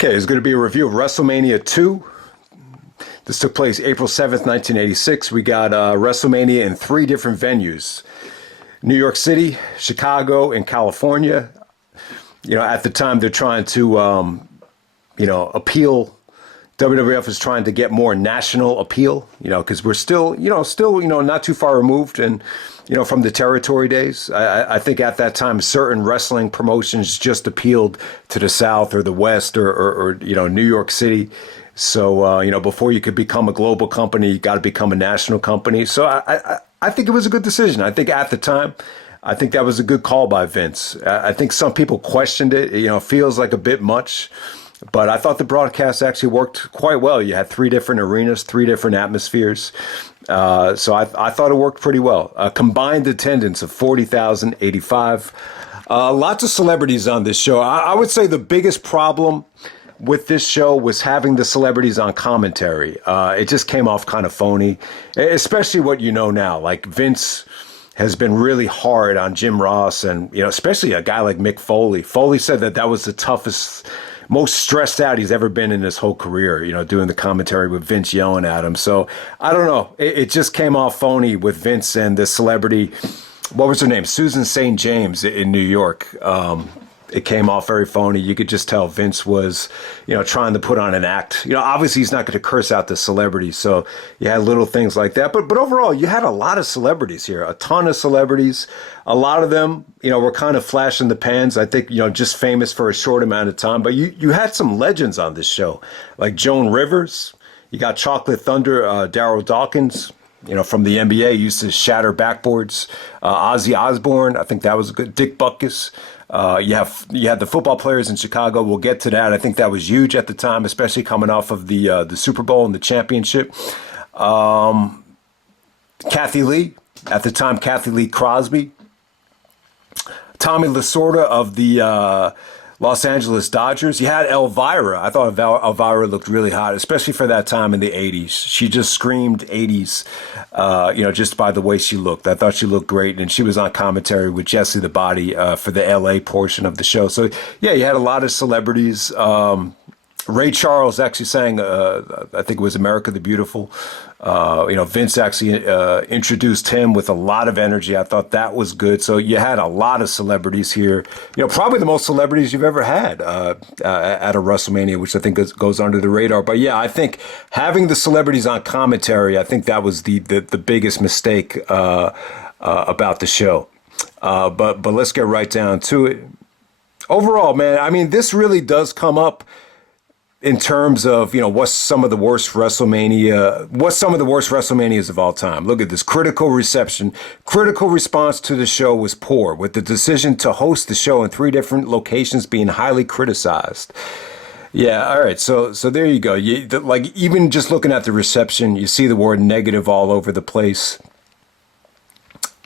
Okay, it's going to be a review of WrestleMania 2. This took place April 7th, 1986. We got WrestleMania in 3 different venues. New York City, Chicago, and California. You know, at the time they're trying to, appeal. WWF is trying to get more national appeal, because we're still not too far removed and, from the territory days. I think at that time, certain wrestling promotions just appealed to the South or the West or New York City. So, before you could become a global company, you got to become a national company. So I think it was a good decision. I think at the time, I think that was a good call by Vince. I think some people questioned it. It feels like a bit much. But I thought the broadcast actually worked quite well. You had 3 different arenas, 3 different atmospheres. So I thought it worked pretty well. Combined attendance of 40,085. Lots of celebrities on this show. I would say the biggest problem with this show was having the celebrities on commentary. It just came off kind of phony, especially what you know now. Like Vince has been really hard on Jim Ross and, especially a guy like Mick Foley. Foley said that was the toughest, most stressed out he's ever been in his whole career, doing the commentary with Vince yelling at him. So I don't know. It just came off phony with Vince and the celebrity. What was her name? Susan St. James in New York. It came off very phony. You could just tell Vince was, trying to put on an act. Obviously he's not going to curse out the celebrities. So you had little things like that. But overall, you had a lot of celebrities here, a ton of celebrities. A lot of them, were kind of flash in the pans. I think, just famous for a short amount of time. But you had some legends on this show, like Joan Rivers. You got Chocolate Thunder, Darryl Dawkins. From the NBA, used to shatter backboards. Ozzy Osbourne, I think that was a good. Dick Butkus. You had the football players in Chicago. We'll get to that. I think that was huge at the time, especially coming off of the Super Bowl and the championship. Kathy Lee, at the time, Kathy Lee Crosby. Tommy Lasorda of the Los Angeles Dodgers. You had Elvira. I thought Elvira looked really hot, especially for that time in the 80s. She just screamed 80s, just by the way she looked. I thought she looked great, and she was on commentary with Jesse the Body for the LA portion of the show. So, yeah, you had a lot of celebrities. Ray Charles actually sang, I think it was America the Beautiful. Vince actually introduced him with a lot of energy. I thought that was good. So you had a lot of celebrities here. Probably the most celebrities you've ever had at a WrestleMania, which I think goes under the radar. But yeah, I think having the celebrities on commentary, I think that was the biggest mistake about the show. But let's get right down to it. Overall, man, I mean, this really does come up in terms of, what's some of the worst WrestleManias of all time. Look at this. Critical reception. Critical response to the show was poor, with the decision to host the show in 3 different locations being highly criticized. Yeah, all right. So there you go. Even just looking at the reception, you see the word negative all over the place.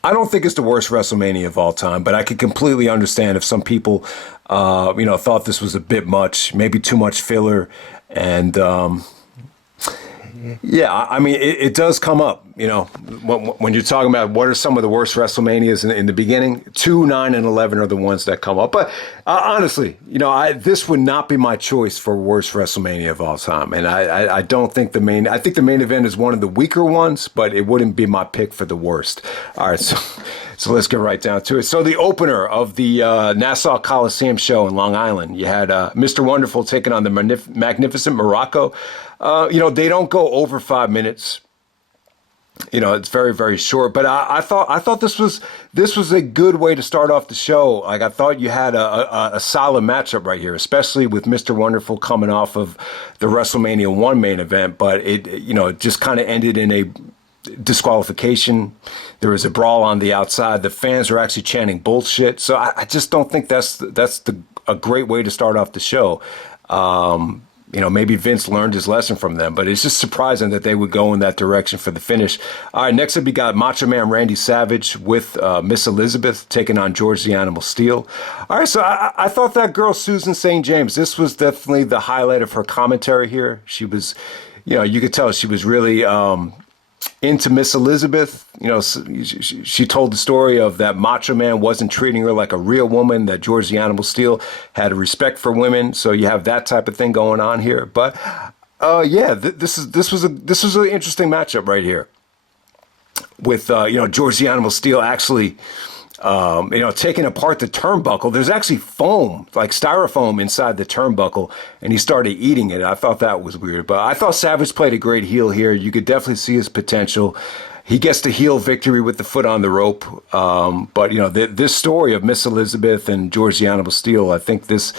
I don't think it's the worst WrestleMania of all time, but I could completely understand if some people, thought this was a bit much, maybe too much filler. And, yeah, I mean, it does come up, when you're talking about what are some of the worst WrestleManias in the beginning. 2, 9, and 11 are the ones that come up. But honestly, this would not be my choice for worst WrestleMania of all time. And I don't think I think the main event is one of the weaker ones, but it wouldn't be my pick for the worst. All right, so let's get right down to it. So the opener of the Nassau Coliseum show in Long Island, you had Mr. Wonderful taking on the magnificent Muraco. They don't go over 5 minutes. It's very, very short. But I thought this was a good way to start off the show. Like, I thought you had a solid matchup right here, especially with Mr. Wonderful coming off of the WrestleMania 1 main event. But it just kind of ended in a disqualification. There was a brawl on the outside. The fans were actually chanting bullshit. So I just don't think that's a great way to start off the show. Maybe Vince learned his lesson from them, but it's just surprising that they would go in that direction for the finish. All right, next up, you got Macho Man Randy Savage with Miss Elizabeth taking on George the Animal Steele. All right, so I thought that girl, Susan St. James, this was definitely the highlight of her commentary here. She was, you could tell she was really into Miss Elizabeth. You know, she told the story of that Macho Man wasn't treating her like a real woman, that George the Animal Steele had a respect for women. So you have that type of thing going on here. But yeah, this was an interesting matchup right here with George the Animal Steele actually taking apart the turnbuckle. There's actually foam, like styrofoam inside the turnbuckle, and he started eating it. I thought that was weird, but I thought Savage played a great heel here. You could definitely see his potential. He gets the heel victory with the foot on the rope. But this story of Miss Elizabeth and George the Animal Steele, I think this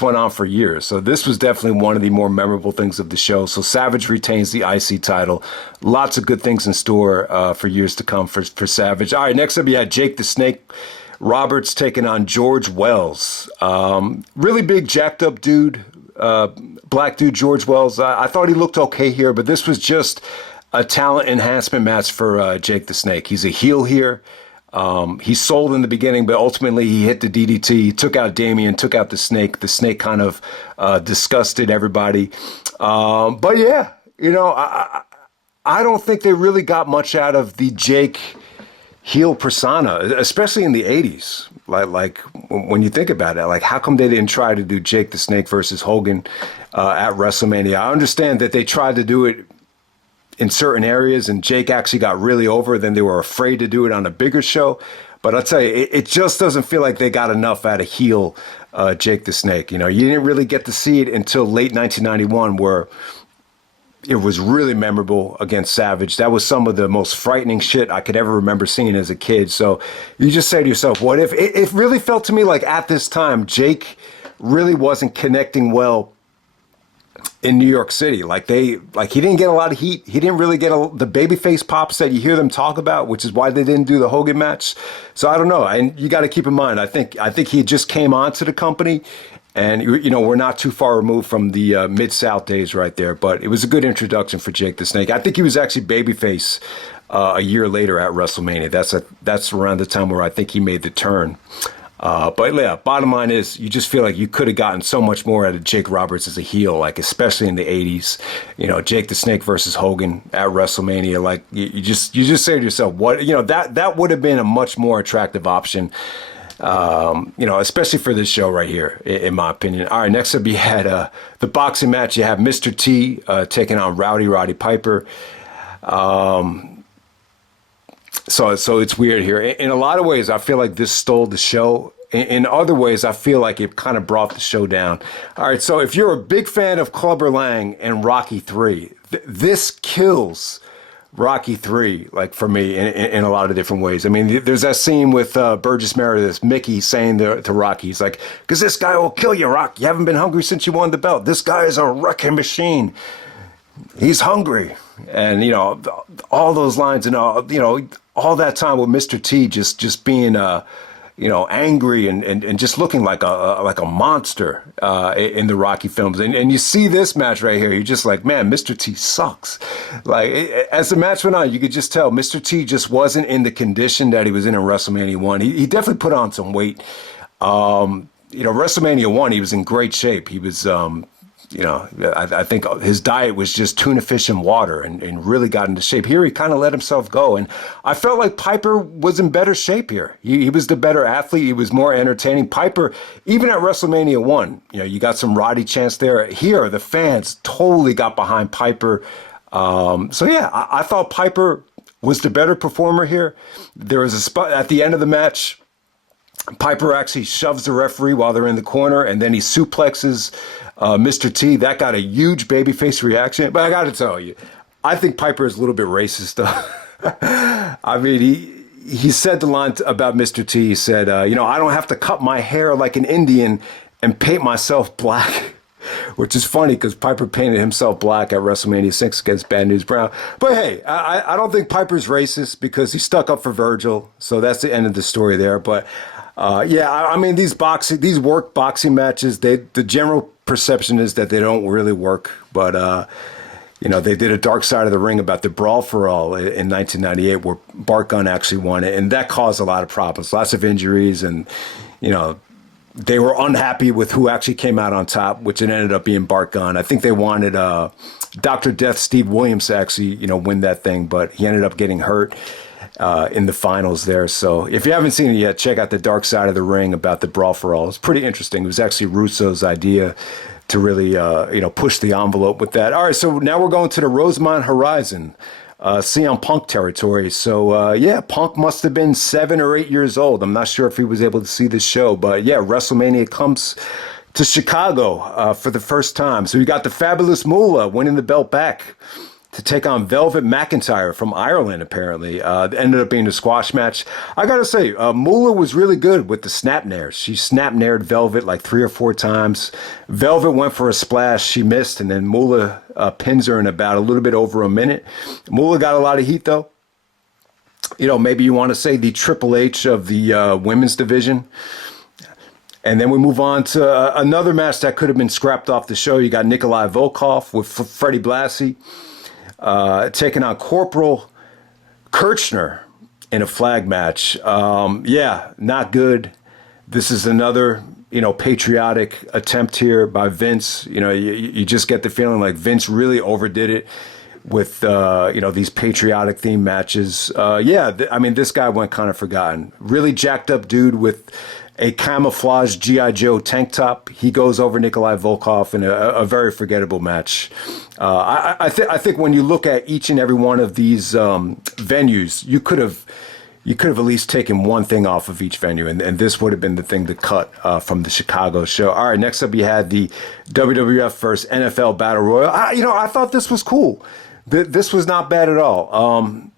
went on for years. So this was definitely one of the more memorable things of the show. So Savage retains the IC title. Lots of good things in store for years to come for Savage. All right, next up you had Jake the Snake Roberts taking on George Wells. Really big, jacked up dude, black dude, George Wells. I thought he looked okay here, but this was just a talent enhancement match for Jake the Snake. He's a heel here. He sold in the beginning, but ultimately he hit the DDT. He took out Damien, took out the Snake. The Snake kind of disgusted everybody. But yeah, I don't think they really got much out of the Jake heel persona, especially in the 80s. Like when you think about it, like how come they didn't try to do Jake the Snake versus Hogan at WrestleMania? I understand that they tried to do it in certain areas, and Jake actually got really over. Then they were afraid to do it on a bigger show. But I'll tell you, it just doesn't feel like they got enough out of heel Jake the Snake. You didn't really get to see it until late 1991, where it was really memorable against Savage. That was some of the most frightening shit I could ever remember seeing as a kid. So you just say to yourself, what if? It really felt to me like at this time, Jake really wasn't connecting well in New York City. He didn't get a lot of heat. He didn't really get the babyface pops that you hear them talk about, which is why they didn't do the Hogan match. So I don't know. And you got to keep in mind, I think he just came onto the company, and we're not too far removed from the Mid-South days right there. But it was a good introduction for Jake the Snake. I think he was actually babyface a year later at WrestleMania. That's around the time where I think he made the turn. But yeah, bottom line is you just feel like you could have gotten so much more out of Jake Roberts as a heel, like especially in the 80s, Jake the Snake versus Hogan at WrestleMania. Like you just say to yourself, what, that would have been a much more attractive option, especially for this show right here, in my opinion. All right, next up you had the boxing match. You have Mr. T taking on Roddy Piper. So it's weird here. In a lot of ways, I feel like this stole the show. In other ways, I feel like it kind of brought the show down. All right, so if you're a big fan of Clubber Lang and Rocky III, this kills Rocky III, like for me, in a lot of different ways. I mean, there's that scene with Burgess Meredith, Mickey saying to Rocky, he's like, because this guy will kill you, Rock. You haven't been hungry since you won the belt. This guy is a wrecking machine. He's hungry. And, all those lines and all that time with Mr. T just being, angry and just looking like a monster in the Rocky films. And you see this match right here, you're just like, man, Mr. T sucks. Like, as the match went on, you could just tell Mr. T just wasn't in the condition that he was in WrestleMania 1. He definitely put on some weight. WrestleMania 1, he was in great shape. He was... I think his diet was just tuna fish and water and really got into shape. Here he kind of let himself go. And I felt like Piper was in better shape here. He was the better athlete. He was more entertaining. Piper, even at WrestleMania 1, you got some Roddy chants there. Here, the fans totally got behind Piper. I thought Piper was the better performer here. There was a spot at the end of the match. Piper actually shoves the referee while they're in the corner, and then he suplexes Mr. T. That got a huge babyface reaction. But I got to tell you, I think Piper is a little bit racist, though. I mean, he said the line about Mr. T. He said, I don't have to cut my hair like an Indian and paint myself black. Which is funny because Piper painted himself black at WrestleMania 6 against Bad News Brown. But hey, I don't think Piper's racist because he stuck up for Virgil. So that's the end of the story there. But I mean, these work boxing matches, the general perception is that they don't really work. But, they did a Dark Side of the Ring about the Brawl for All in 1998 where Bart Gunn actually won it. And that caused a lot of problems, lots of injuries and, they were unhappy with who actually came out on top, which it ended up being Bart Gunn. I think they wanted Dr. Death Steve Williams to actually, win that thing, but he ended up getting hurt in the finals there. So if you haven't seen it yet, check out the Dark Side of the Ring about the Brawl for All. It's pretty interesting. It was actually Russo's idea to really, push the envelope with that. All right, so now we're going to the Rozemont Horizon. CM Punk territory. So, Punk must have been 7 or 8 years old. I'm not sure if he was able to see this show, but WrestleMania comes to Chicago for the first time. So we got the fabulous Moolah winning the belt back to take on Velvet McIntyre from Ireland, apparently. It ended up being a squash match. I gotta say, Moolah was really good with the snap nairs. She snap naired Velvet like 3 or 4 times. Velvet went for a splash. She missed, and then Moolah pins her in about a little bit over a minute. Moolah got a lot of heat, though. Maybe you want to say the Triple H of the women's division. And then we move on to another match that could have been scrapped off the show. You got Nikolai Volkoff with Freddie Blassie. Taking on Corporal Kirchner in a flag match. Not good. This is another, patriotic attempt here by Vince. You just get the feeling like Vince really overdid it with, these patriotic theme matches. This guy went kind of forgotten. Really jacked up dude with a camouflage G.I. Joe tank top. He goes over Nikolai Volkoff in a very forgettable match. I think when you look at each and every one of these venues, you could have at least taken one thing off of each venue, and this would have been the thing to cut from the Chicago show. All right, next up you had the WWF versus NFL Battle Royal. I thought this was cool. This was not bad at all.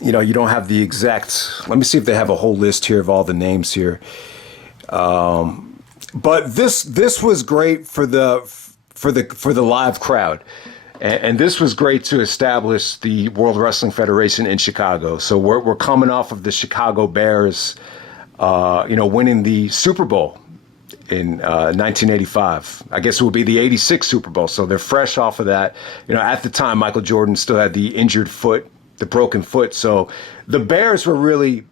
You don't have the exact. Let me see if they have a whole list here of all the names here. But this was great for the live crowd, and this was great to establish the World Wrestling Federation in Chicago. So we're coming off of the Chicago Bears, winning the Super Bowl in 1985. I guess it would be the 86 Super Bowl. So they're fresh off of that. At the time, Michael Jordan still had the injured foot. The broken foot. So the Bears were really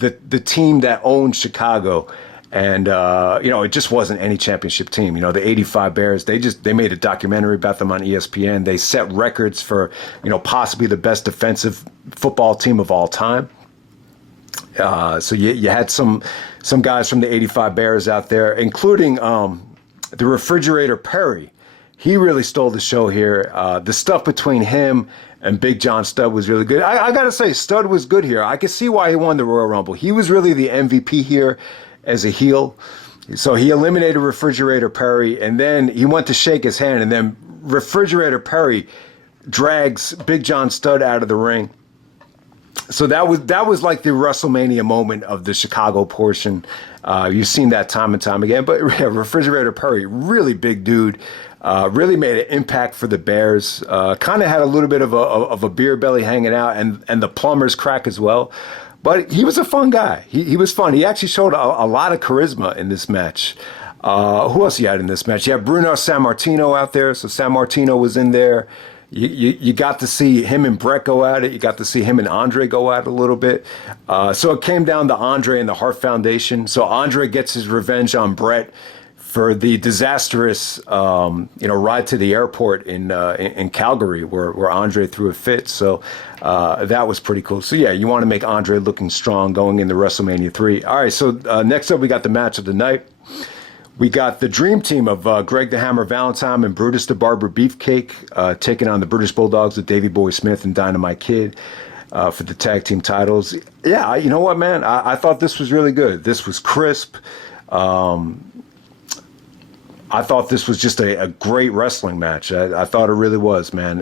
the team that owned Chicago. And, it just wasn't any championship team. The 85 Bears, they made a documentary about them on ESPN. They set records for, possibly the best defensive football team of all time. So you had some guys from the 85 Bears out there, including the Refrigerator Perry. He really stole the show here. The stuff between him and Big John Studd was really good. I got to say, Studd was good here. I could see why he won the Royal Rumble. He was really the MVP here as a heel. So he eliminated Refrigerator Perry, and then he went to shake his hand, and then Refrigerator Perry drags Big John Studd out of the ring. So that was like the WrestleMania moment of the Chicago portion. You've seen that time and time again. But Refrigerator Perry, really big dude, really made an impact for the Bears. Kind of had a little bit of a beer belly hanging out, and the plumber's crack as well. But he was a fun guy. He was fun. He actually showed a lot of charisma in this match. Who else you had in this match? You had Bruno Sammartino out there. So Sammartino was in there. You got to see him and Bret go at it. You got to see him and Andre go at it a little bit. So it came down to Andre and the Hart Foundation. So Andre gets his revenge on Bret for the disastrous, ride to the airport in Calgary where Andre threw a fit. So that was pretty cool. So you want to make Andre looking strong going into WrestleMania 3. All right, so next up we got the match of the night. We got the dream team of Greg the Hammer Valentine and Brutus the Barber Beefcake taking on the British Bulldogs with Davey Boy Smith and Dynamite Kid for the tag team titles. Yeah, you know what, man? I thought this was really good. This was crisp. I thought this was just a great wrestling match. I thought it really was, man.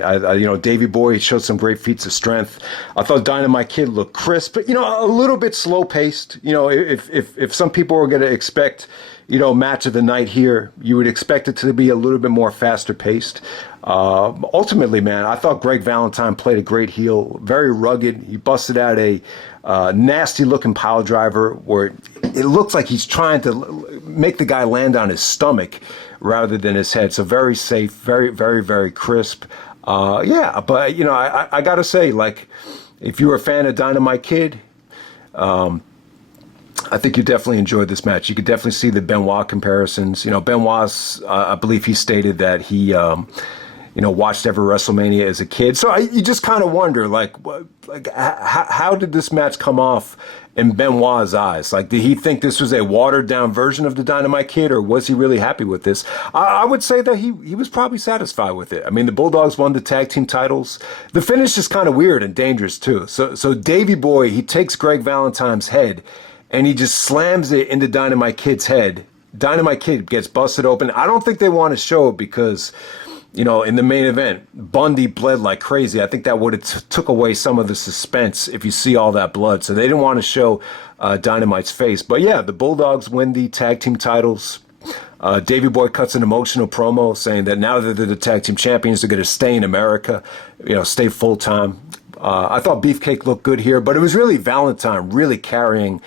Davey Boy showed some great feats of strength. I thought Dynamite Kid looked crisp, but a little bit slow paced. If some people were going to expect, match of the night here, you would expect it to be a little bit more faster paced. Ultimately, man, I thought Greg Valentine played a great heel, very rugged. He busted out a nasty looking pile driver where it looks like he's trying to make the guy land on his stomach rather than his head. So very safe, very, very, very crisp. But I gotta say, like, if you were a fan of Dynamite Kid, I think you definitely enjoyed this match. You could definitely see the Benoit comparisons. You know, Benoit's, I believe he stated that he, watched every WrestleMania as a kid. So you just kind of wonder, how did this match come off in Benoit's eyes? Like, did he think this was a watered down version of the Dynamite Kid, or was he really happy with this? I would say that he was probably satisfied with it. I mean, the Bulldogs won the tag team titles. The finish is kind of weird and dangerous too. So Davey Boy, he takes Greg Valentine's head and he just slams it into Dynamite Kid's head. Dynamite Kid gets busted open. I don't think they want to show it because, in the main event, Bundy bled like crazy. I think that would have took away some of the suspense if you see all that blood. So they didn't want to show Dynamite's face. But yeah, the Bulldogs win the tag team titles. Davey Boy cuts an emotional promo saying that now that they're the tag team champions, they're going to stay in America, stay full time. I thought Beefcake looked good here, but it was really Valentine really carrying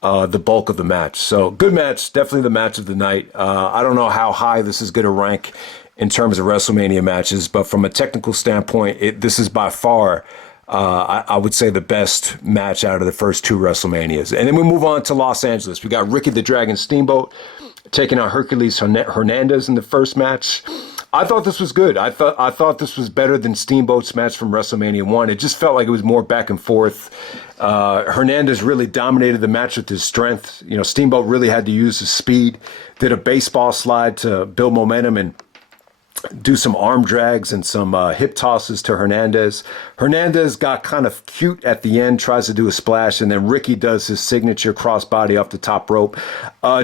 the bulk of the match. So good match, definitely the match of the night. I don't know how high this is going to rank in terms of WrestleMania matches, but from a technical standpoint, this is by far, I would say, the best match out of the first two WrestleManias. And then we move on to Los Angeles. We got Ricky the Dragon Steamboat taking on Hercules Hernandez in the first match. I thought this was good. I thought this was better than Steamboat's match from WrestleMania 1. It just felt like it was more back and forth. Hernandez really dominated the match with his strength. Steamboat really had to use his speed, did a baseball slide to build momentum and do some arm drags and some hip tosses to Hernandez. Hernandez got kind of cute at the end, tries to do a splash, and then Ricky does his signature crossbody off the top rope.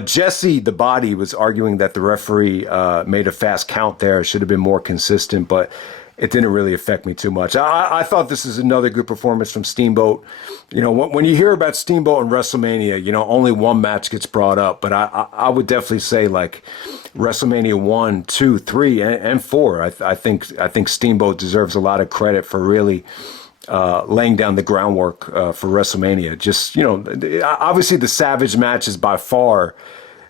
Jesse, the Body, was arguing that the referee made a fast count there. It should have been more consistent, but it didn't really affect me too much. I thought this is another good performance from Steamboat. When you hear about Steamboat in WrestleMania, only one match gets brought up, but I would definitely say like WrestleMania 1, 2, 3, and 4. I think Steamboat deserves a lot of credit for really laying down the groundwork for WrestleMania. Just, obviously the Savage match is by far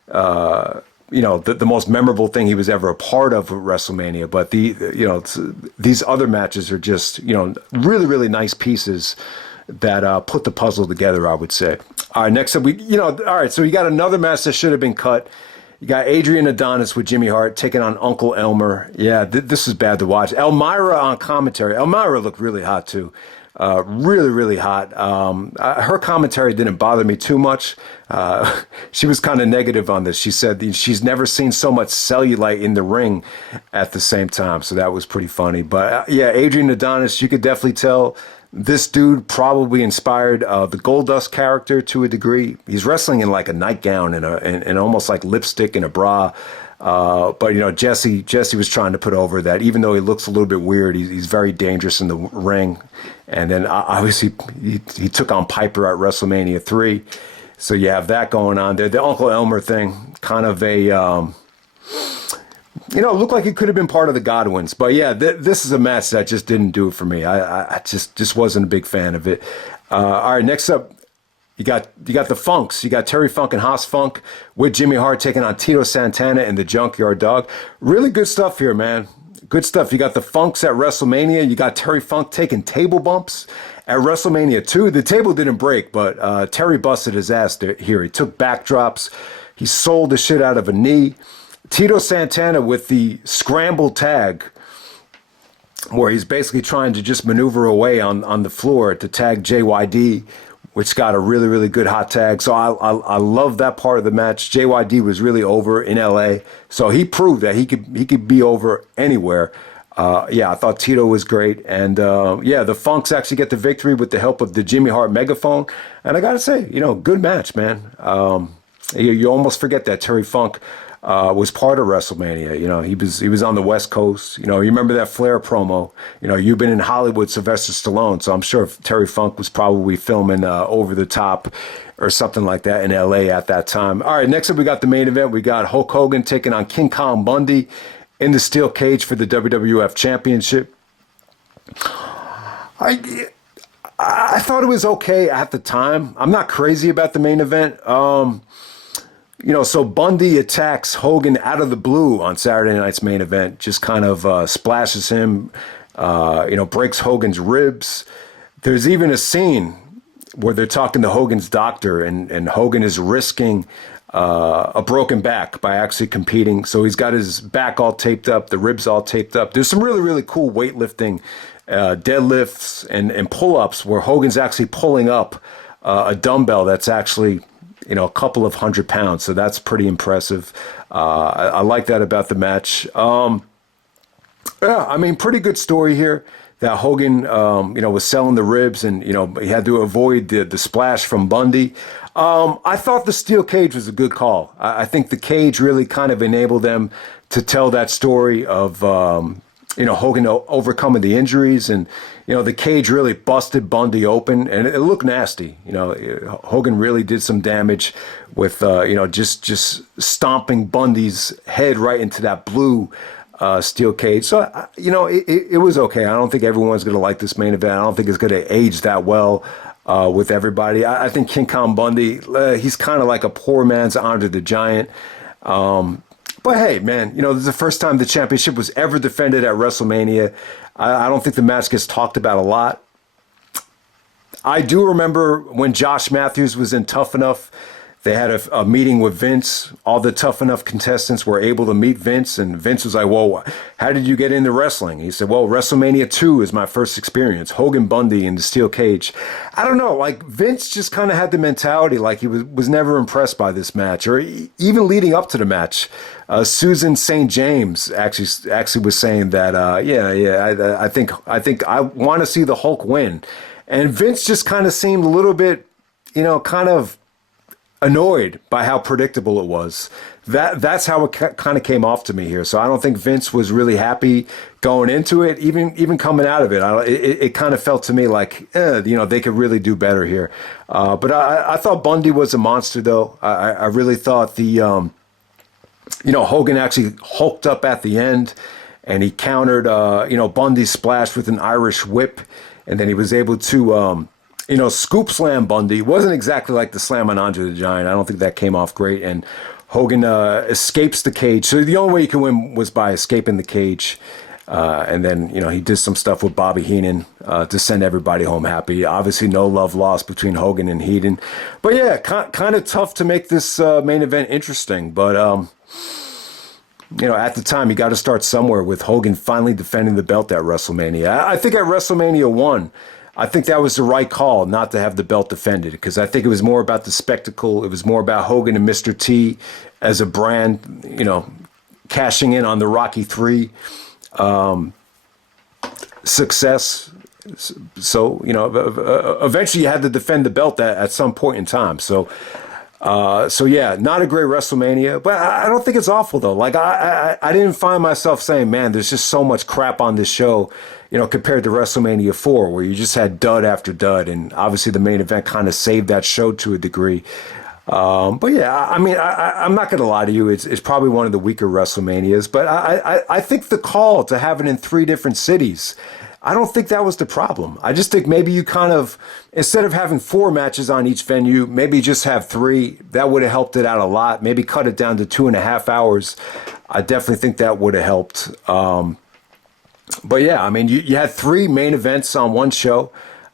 the most memorable thing he was ever a part of at WrestleMania. But these other matches are just, really, really nice pieces that put the puzzle together, I would say. All right, next up, so you got another match that should have been cut. You got Adrian Adonis with Jimmy Hart taking on Uncle Elmer. Yeah, this is bad to watch. Elmira on commentary. Elmira looked really hot, too. Really, really hot. Her commentary didn't bother me too much. She was kind of negative on this. She said she's never seen so much cellulite in the ring at the same time. So that was pretty funny. But yeah, Adrian Adonis, you could definitely tell this dude probably inspired the Goldust character to a degree. He's wrestling in like a nightgown and almost like lipstick and a bra. But Jesse was trying to put over that even though he looks a little bit weird, he's very dangerous in the ring. And then obviously he took on Piper at WrestleMania 3. So you have that going on there. The Uncle Elmer thing, kind of a, looked like it could have been part of the Godwins. But yeah, this is a match that just didn't do it for me. I just wasn't a big fan of it. All right, next up, you got the Funks. You got Terry Funk and Haas Funk with Jimmy Hart taking on Tito Santana and the Junkyard Dog. Really good stuff here, man. Good stuff. You got the Funks at WrestleMania. You got Terry Funk taking table bumps at WrestleMania 2. The table didn't break, but Terry busted his ass here. He took backdrops. He sold the shit out of a knee. Tito Santana with the scramble tag, where he's basically trying to just maneuver away on the floor to tag JYD, which got a really, really good hot tag. So I love that part of the match. JYD was really over in LA, so he proved that he could be over anywhere. I thought Tito was great, and the Funks actually get the victory with the help of the Jimmy Hart megaphone. And I gotta say, good match, man. You almost forget that Terry Funk was part of WrestleMania. He was on the West Coast. You remember that Flair promo. You've been in Hollywood, Sylvester Stallone. So I'm sure Terry Funk was probably filming Over the Top or something like that in LA at that time. All right, next up we got the main event. We got Hulk Hogan taking on King Kong Bundy in the steel cage for the WWF Championship. I thought it was okay at the time. I'm not crazy about the main event. So Bundy attacks Hogan out of the blue on Saturday night's main event, just kind of splashes him, breaks Hogan's ribs. There's even a scene where they're talking to Hogan's doctor, and Hogan is risking a broken back by actually competing. So he's got his back all taped up, the ribs all taped up. There's some really, really cool weightlifting, deadlifts and pull-ups where Hogan's actually pulling up a dumbbell that's actually, a couple of 100 pounds. So that's pretty impressive. I like that about the match. Pretty good story here. That Hogan, was selling the ribs, and he had to avoid the splash from Bundy. I thought the steel cage was a good call. I think the cage really kind of enabled them to tell that story of Hogan overcoming the injuries, and the cage really busted Bundy open, and it looked nasty. Hogan really did some damage with just stomping Bundy's head right into that blue steel cage. So, it was okay. I don't think everyone's going to like this main event. I don't think it's going to age that well with everybody. I think King Kong Bundy, he's kind of like a poor man's Andre the Giant. But hey, man, this is the first time the championship was ever defended at WrestleMania. I don't think the match gets talked about a lot. I do remember when Josh Matthews was in Tough Enough. They had a meeting with Vince. All the Tough Enough contestants were able to meet Vince, and Vince was like, well, how did you get into wrestling? He said, well, WrestleMania 2 is my first experience. Hogan Bundy in the steel cage. I don't know, like Vince just kind of had the mentality like he was never impressed by this match, or even leading up to the match. Susan St. James actually was saying that, I think I want to see the Hulk win. And Vince just kind of seemed a little bit, kind of annoyed by how predictable it was. That's how it kind of came off to me here. So I don't think Vince was really happy going into it, even coming out of it. It kind of felt to me like, they could really do better here. But I thought Bundy was a monster, though. I really thought the, Hogan actually hulked up at the end, and he countered, Bundy's splash with an Irish whip, and then he was able to, scoop slam Bundy. Wasn't exactly like the slam on Andre the Giant. I don't think that came off great. And Hogan escapes the cage. So the only way he could win was by escaping the cage. And then, he did some stuff with Bobby Heenan to send everybody home happy. Obviously, no love lost between Hogan and Heenan. But yeah, kind of tough to make this main event interesting. But, at the time, you got to start somewhere with Hogan finally defending the belt at WrestleMania. I think at WrestleMania 1, I think that was the right call not to have the belt defended, because I think it was more about the spectacle. It was more about Hogan and Mr. T as a brand, cashing in on the Rocky III success. So, eventually you had to defend the belt at some point in time. So yeah, not a great WrestleMania, but I don't think it's awful though. Like I didn't find myself saying, man, there's just so much crap on this show, compared to WrestleMania 4, where you just had dud after dud, and obviously the main event kind of saved that show to a degree. But yeah, I'm not going to lie to you. It's probably one of the weaker WrestleManias, but I think the call to have it in 3 different cities, I don't think that was the problem. I just think maybe you kind of, instead of having 4 matches on each venue, maybe just have 3. That would have helped it out a lot. Maybe cut it down to 2.5 hours. I definitely think that would have helped. But yeah, you had 3 main events on one show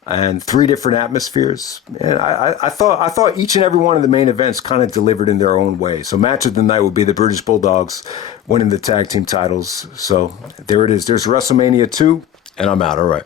and 3 different atmospheres. And I thought each and every one of the main events kind of delivered in their own way. So match of the night would be the British Bulldogs winning the tag team titles. So there it is. There's WrestleMania 2, and I'm out. All right.